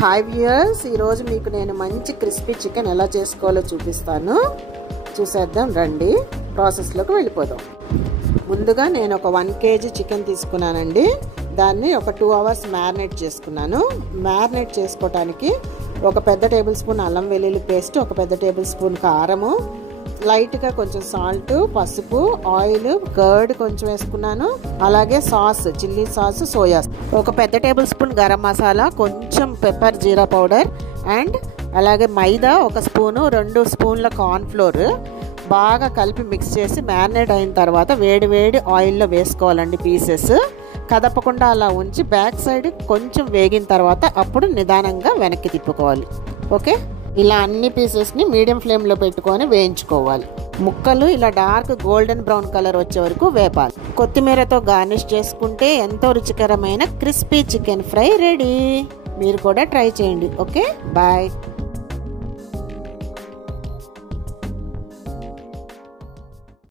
Hi viewers, ఈరోజు మీకు నేను మంచి క్రిస్పీ చికెన్ ఎలా చేసుకోవాలో చూపిస్తాను. చూసేద్దాం రండి, ప్రాసెస్లోకి వెళ్ళిపోదాం. ముందుగా నేను ఒక 1 kg చికెన్ తీసుకున్నానండి. దాన్ని ఒక 2 hours మ్యారినేట్ చేసుకున్నాను. మ్యారినేట్ చేసుకోవటానికి ఒక పెద్ద టేబుల్ స్పూన్ అల్లం వెల్లుల్లి పేస్ట్, ఒక పెద్ద టేబుల్ స్పూన్ కారము, లైట్గా కొంచెం సాల్ట్, పసుపు, ఆయిల్, కర్డ్ కొంచెం వేసుకున్నాను. అలాగే సాస్, చిల్లీ సాస్, సోయా, ఒక పెద్ద టేబుల్ స్పూన్ గరం మసాలా, కొంచెం పెప్పర్, జీరా పౌడర్ అండ్ అలాగే మైదా ఒక స్పూను, 2 స్పూన్ల కార్న్ ఫ్లోర్ బాగా కలిపి మిక్స్ చేసి మ్యారినేట్ అయిన తర్వాత వేడి వేడి ఆయిల్లో వేసుకోవాలండి. పీసెస్ కదపకుండా అలా ఉంచి బ్యాక్ సైడ్ కొంచెం వేగిన తర్వాత అప్పుడు నిదానంగా వెనక్కి తిప్పుకోవాలి. ఓకే, ఇలా అన్ని పీసెస్ని మీడియం ఫ్లేమ్లో పెట్టుకొని వేయించుకోవాలి. ముక్కలు ఇలా డార్క్ గోల్డెన్ బ్రౌన్ కలర్ వచ్చే వరకు వేపాలి. కొత్తిమీరతో గార్నిష్ చేసుకుంటే ఎంతో రుచికరమైన క్రిస్పీ చికెన్ ఫ్రై రెడీ. మీరు కూడా ట్రై చేయండి. Okay, bye.